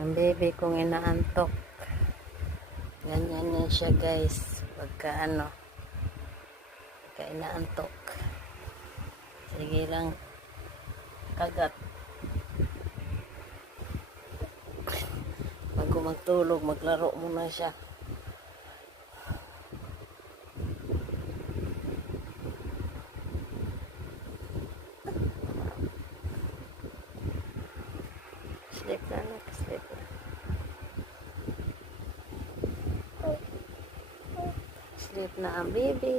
Ang baby kong inaantok. Ganyan yan siya guys. Pagka inaantok. Sige lang. Kagat. Bago magtulog, maglaro muna siya. Sleep na anak, sleep na. Sleep na ang baby.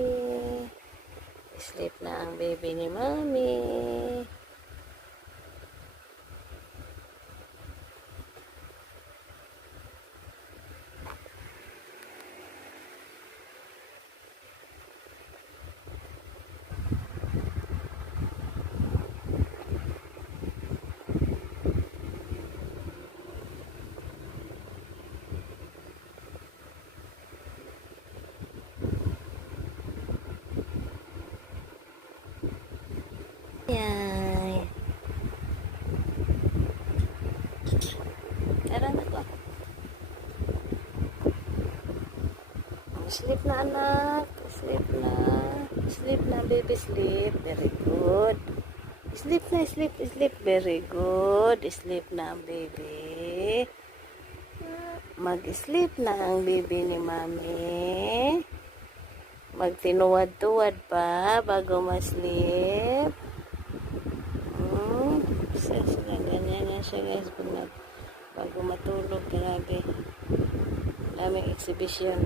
Sleep na ang baby ni Mami. Yay. Tara na ko. Sleep na anak. Sleep na. Sleep na baby, sleep. Very good. Sleep na, sleep, sleep. Very good. Sleep na ang baby. Mag-sleep na ang baby ni Mami. Magtinuwad-tuwad pa bago ma-sleep. Ganyan yan siya guys. Bago matulog, grabe. Daming exhibition.